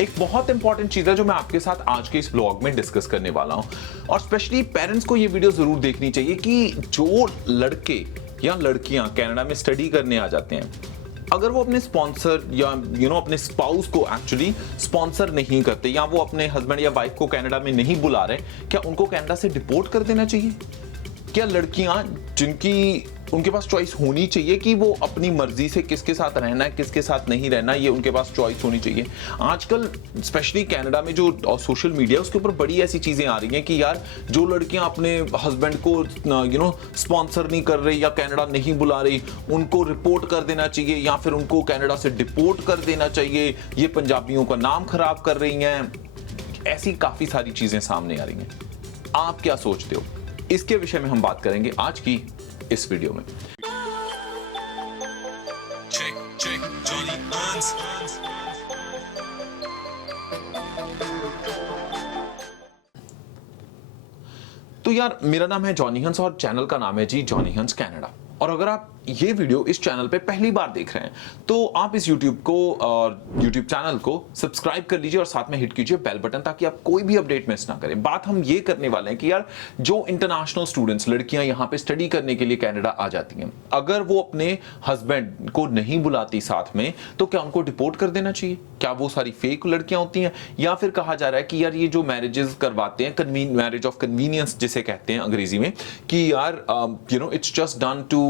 एक बहुत इंपॉर्टेंट चीज है जो मैं आपके साथ आज के इस ब्लॉग में डिस्कस करने वाला हूं, और स्पेशली पेरेंट्स को ये वीडियो जरूर देखनी चाहिए कि जो लड़के या लड़कियां कनाडा में स्टडी करने आ जाते हैं, अगर वो अपने स्पॉन्सर या अपने स्पाउस को एक्चुअली स्पॉन्सर नहीं करते या वो अपने हस्बैंड या वाइफ को कनाडा में नहीं बुला रहे, क्या उनको कनाडा से डिपोर्ट कर देना चाहिए? क्या लड़कियां जिनकी उनके पास चॉइस होनी चाहिए कि वो अपनी मर्जी से किसके साथ रहना है किसके साथ नहीं रहना, ये उनके पास चॉइस होनी चाहिए। आजकल स्पेशली कनाडा में जो सोशल मीडिया उसके ऊपर बड़ी ऐसी चीजें आ रही हैं कि यार जो लड़कियां अपने हस्बैंड को स्पॉन्सर नहीं कर रही या कनाडा नहीं बुला रही, उनको रिपोर्ट कर देना चाहिए या फिर उनको कनाडा से डिपोर्ट कर देना चाहिए, ये पंजाबियों का नाम खराब कर रही हैं। ऐसी काफी सारी चीजें सामने आ रही हैं। आप क्या सोचते हो? इसके विषय में हम बात करेंगे आज की इस वीडियो में। तो यार मेरा नाम है जॉनी हंस और चैनल का नाम है जी जॉनी हंस कनाडा। और अगर आप ये वीडियो इस चैनल पे पहली बार देख रहे हैं तो आप इस YouTube को YouTube चैनल को सब्सक्राइब कर लीजिए और साथ में हिट कीजिए बेल बटन, ताकि आप कोई भी अपडेट मिस ना करें। बात हम ये करने वाले हैं कि यार जो इंटरनेशनल स्टूडेंट्स लड़कियां यहाँ पे स्टडी करने के लिए कनाडा आ जाती हैं, अगर वो अपने हस्बैंड को नहीं बुलाती साथ में, तो क्या उनको डिपोर्ट कर देना चाहिए? क्या वो सारी फेक लड़कियां होती हैं? या फिर कहा जा रहा है कि यार ये जो मैरिजेस करवाते हैं, मैरिज ऑफ कन्वीनियंस जिसे कहते हैं अंग्रेजी में, कि यार it's just done to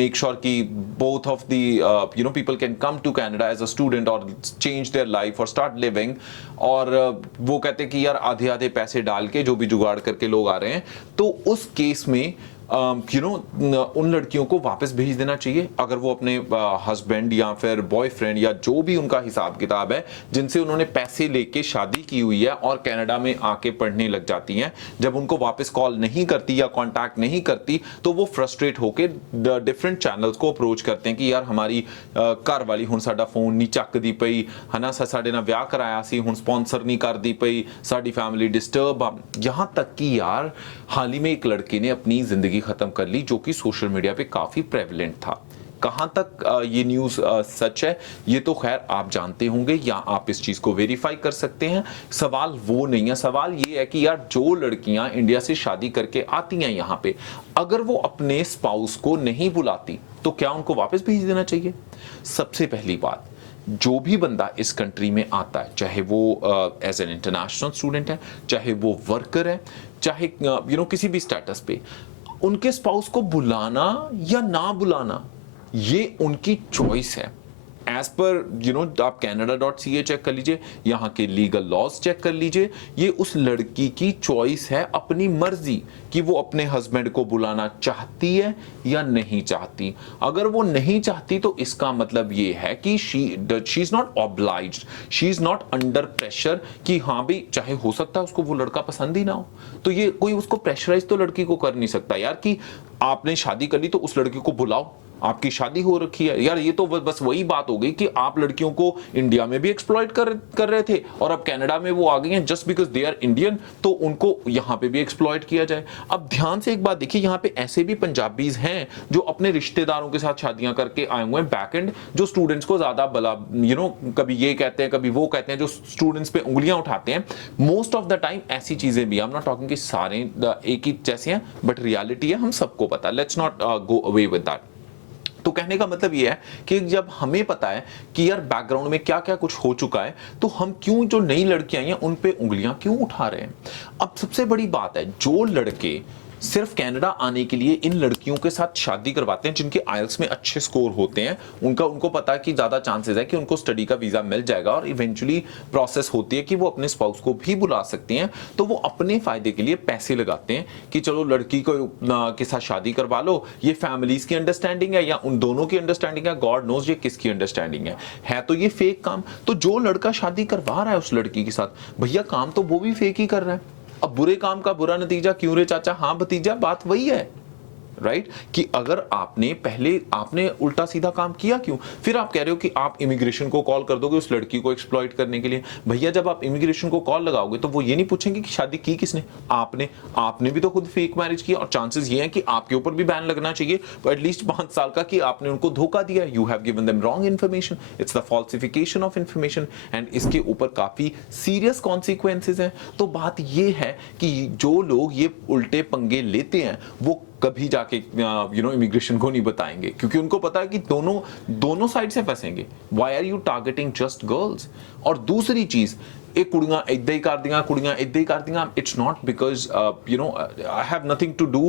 make sure कि both of the people can come to Canada as a student or change their life or start living, और वो कहते हैं कि यार आधे आधे पैसे डाल के जो भी जुगाड़ करके लोग आ रहे हैं, तो उस केस में उन लड़कियों को वापस भेज देना चाहिए अगर वो अपने हस्बैंड या फिर बॉयफ्रेंड या जो भी उनका हिसाब किताब है जिनसे उन्होंने पैसे लेके शादी की हुई है और कनाडा में आके पढ़ने लग जाती हैं, जब उनको वापस कॉल नहीं करती या कांटेक्ट नहीं करती, तो वो फ्रस्ट्रेट होके डिफरेंट चैनल्स को अप्रोच करते हैं कि यार हमारी घर वाली हुण साडा फोन नहीं चकदी पई, है ना, साडे नाल विआह कराया सी, हुण स्पॉन्सर नहीं करदी पई, साडी फैमिली डिस्टर्ब आ। यहां तक कि यार हाल ही में एक लड़के ने अपनी जिंदगी खत्म कर ली, जो कि सोशल मीडिया पे काफी प्रेवलेंट था। कहां तक ये न्यूज सच है ये तो खैर आप जानते होंगे या आप इस चीज को वेरीफाई कर सकते हैं। सवाल वो नहीं है, सवाल ये है कि यार जो लड़कियां इंडिया से शादी करके आती हैं यहां पे, अगर वो अपने स्पाउस को नहीं बुलाती तो क्या उनको वापस भेज देना चाहिए? सबसे पहली बात, जो भी बंदा इस कंट्री में आता है, चाहे वो एज एन इंटरनेशनल स्टूडेंट है, चाहे वो वर्कर है, चाहे किसी भी स्टेटस पे, उनके स्पाउस को बुलाना या ना बुलाना ये उनकी चॉइस है। एज पर आप canada.ca चेक कर लीजिए, यहाँ के लीगल लॉज चेक कर लीजिए, ये उस लड़की की चॉइस है, अपनी मर्जी कि वो अपने हस्बैंड को बुलाना चाहती है या नहीं चाहती। अगर वो नहीं चाहती तो इसका मतलब ये है कि she is not obliged, she is not under pressure कि हाँ भी, चाहे हो सकता है उसको वो लड़का पसंद ही ना हो, तो ये कोई उसको प्रेशराइज तो लड़की को कर नहीं सकता यार कि आपने शादी कर ली तो उस लड़की को बुलाओ, आपकी शादी हो रखी है। यार ये तो बस वही बात हो गई कि आप लड़कियों को इंडिया में भी एक्सप्लॉइट कर रहे थे और अब कनाडा में वो आ गई हैं just because they are Indian, तो उनको यहाँ पे भी एक्सप्लॉइट किया जाए। अब ध्यान से एक बात देखिए, यहाँ पे ऐसे भी पंजाबीज हैं जो अपने रिश्तेदारों के साथ शादियां करके आए हुए हैं बैक एंड, जो स्टूडेंट्स को ज्यादा भला कभी ये कहते हैं कभी वो कहते हैं, जो स्टूडेंट्स पे उंगलियां उठाते हैं। मोस्ट ऑफ द टाइम ऐसी चीजें भी, आई एम नॉट टॉकिंग कि सारे एक ही जैसे हैं, बट रियलिटी है, हम सबको पता है, let's not go away with that. तो कहने का मतलब ये है कि जब हमें पता है कि यार बैकग्राउंड में क्या क्या कुछ हो चुका है, तो हम क्यों जो नई लड़कियां हैं उन पे उंगलियां क्यों उठा रहे हैं? अब सबसे बड़ी बात है, जो लड़के सिर्फ कनाडा आने के लिए इन लड़कियों के साथ शादी करवाते हैं जिनके आईएलटीएस में अच्छे स्कोर होते हैं, उनको पता है कि ज्यादा चांसेस है कि उनको स्टडी का वीजा मिल जाएगा और इवेंचुअली प्रोसेस होती है कि वो अपने स्पाउस को भी बुला सकते हैं, तो वो अपने फायदे के लिए पैसे लगाते हैं कि चलो लड़की को के साथ शादी करवा लो। ये फैमिलीज की अंडरस्टैंडिंग है या उन दोनों की अंडरस्टैंडिंग है, गॉड नोज ये किसकी अंडरस्टैंडिंग है तो ये फेक काम। तो जो लड़का शादी करवा रहा है उस लड़की के साथ, भैया काम तो वो भी फेक ही कर रहा है। अब बुरे काम का बुरा नतीजा क्यों रे चाचा, हाँ भतीजा, बात वही है, राइट कि अगर आपने उल्टा सीधा काम किया क्यों? फिर आप कह रहे हो कि आप इमिग्रेशन को कॉल कर दोगे उस लड़की को एक्सप्लॉइट करने के लिए। भैया जब आप इमिग्रेशन को कॉल लगाओगे तो वो ये नहीं पूछेंगे कि शादी की किसने? आपने भी तो खुद फेक मैरिज किया, और चांसेस ये हैं कि आपके ऊपर भी बैन लगना चाहिए एटलीस्ट 5 साल का, कि आपने उनको धोखा दिया, you have given them wrong information, it's the falsification of information, and इसके ऊपर काफी सीरियस कॉन्सिक्वेंसेस हैं। तो बात ये है कि जो लोग ये उल्टे पंगे लेते हैं वो कभी जाके इमिग्रेशन को नहीं बताएंगे, क्योंकि उनको पता है कि दोनों साइड से फंसेंगे। Why are you targeting just girls? और दूसरी चीज, ਇਹ ਕੁੜੀਆਂ ਇਦਾਂ ਹੀ ਕਰਦੀਆਂ, it's not because I have nothing to do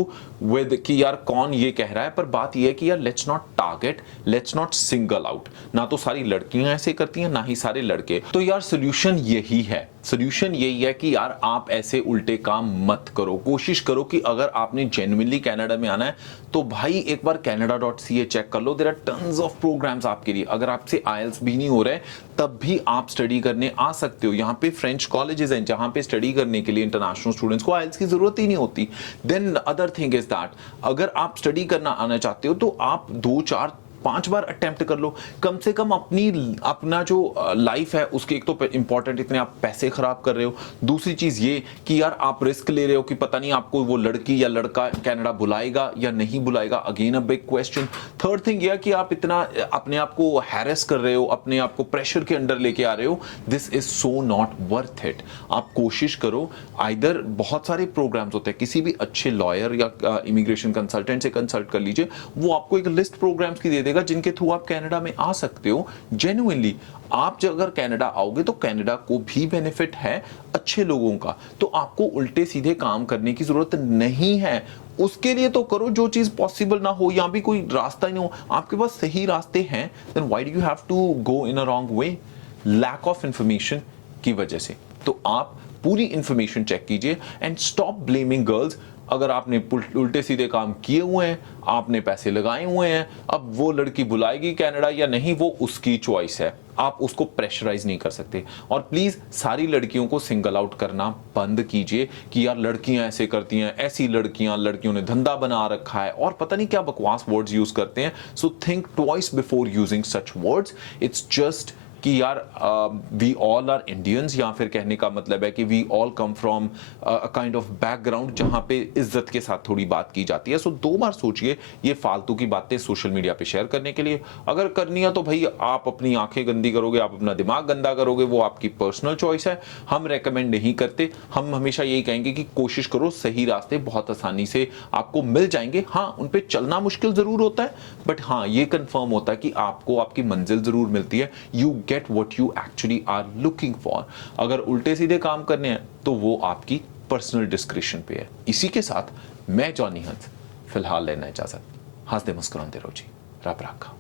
with कि यार कौन ये कह रहा है, पर बात ये है कि यार let's not target, let's not single out. ना तो सारी लड़कियां ऐसे करती हैं, ना ही सारे लड़के। तो यार सोल्यूशन यही है, सोल्यूशन यही है कि यार आप ऐसे उल्टे काम मत करो। कोशिश करो कि अगर आपने जेन्युइनली कनाडा में आना है तो भाई एक बार canada.ca चेक कर लो, there are tons of programs आपके लिए। अगर आपसे IELTS भी नहीं हो रहे तब भी आप स्टडी करने आ सकते हो। यहाँ पे फ्रेंच कॉलेजेस हैं जहाँ पे स्टडी करने के लिए इंटरनेशनल स्टूडेंट्स को IELTS की जरूरत ही नहीं होती। Then other thing is that अगर आप स्टडी करना आना चाहते हो तो आप 2, 4, 5 बार अटेम्प्ट कर लो, कम से कम अपना जो लाइफ है उसके, एक तो इंपॉर्टेंट इतने आप पैसे खराब कर रहे हो, दूसरी चीज ये कि यार आप रिस्क ले रहे हो कि पता नहीं आपको वो लड़की या लड़का कनाडा बुलाएगा या नहीं बुलाएगा, again a big question. Third thing यह कि आप इतना अपने आप को हैरेस कर रहे हो, अपने आप को प्रेशर के अंडर लेके आ रहे हो, this is so not worth it. आप कोशिश करो, आइदर बहुत सारे प्रोग्राम्स होते हैं, किसी भी अच्छे लॉयर या इमिग्रेशन कंसल्टेंट से कंसल्ट कर लीजिए, वो आपको एक लिस्ट प्रोग्राम्स की दे देगा जिनके थ्रू आप कनाडा में आ सकते हो। जेन्युइनली आप जब अगर कनाडा आओगे तो कनाडा को भी बेनिफिट है अच्छे लोगों का, तो आपको उल्टे सीधे काम करने की जरूरत नहीं है। उसके लिए तो करो जो चीज पॉसिबल ना हो, या भी कोई रास्ता ही नहीं हो, आपके पास सही रास्ते हैं, then why do you have to go in a wrong way? Lack of information की वजह से। तो आप पूरी इंफॉर्मेशन चेक कीजिए एंड स्टॉप ब्लेमिंग गर्ल्स। अगर आपने उल्टे सीधे काम किए हुए हैं, आपने पैसे लगाए हुए हैं, अब वो लड़की बुलाएगी कनाडा या नहीं वो उसकी चॉइस है, आप उसको प्रेशराइज नहीं कर सकते। और प्लीज सारी लड़कियों को सिंगल आउट करना बंद कीजिए कि यार लड़कियां ऐसे करती हैं, ऐसी लड़कियों ने धंधा बना रखा है, और पता नहीं क्या बकवास वर्ड्स यूज करते हैं। So think twice before using such words. It's just कि यार वी ऑल आर इंडियंस, या फिर कहने का मतलब है कि we all come from a kind of background जहां पे इज्जत के साथ थोड़ी बात की जाती है। सो 2 बार सोचिए ये फालतू की बातें सोशल मीडिया पे शेयर करने के लिए। अगर करनी है तो भाई आप अपनी आंखें गंदी करोगे, आप अपना दिमाग गंदा करोगे, वो आपकी पर्सनल चॉइस है, हम रेकमेंड नहीं करते। हम हमेशा यही कहेंगे कि कोशिश करो, सही रास्ते बहुत आसानी से आपको मिल जाएंगे। हाँ, उन पे चलना मुश्किल जरूर होता है, बट हाँ ये कंफर्म होता है कि आपको आपकी मंजिल जरूर मिलती है। You get what you actually are looking for। अगर उल्टे सीधे काम करने हैं तो वो आपकी पर्सनल डिस्क्रिप्शन पे है। इसी के साथ मैं जॉनी हंस फिलहाल लेना इजाजत। हंसते मुस्कुराते रहो जी, रब रखा।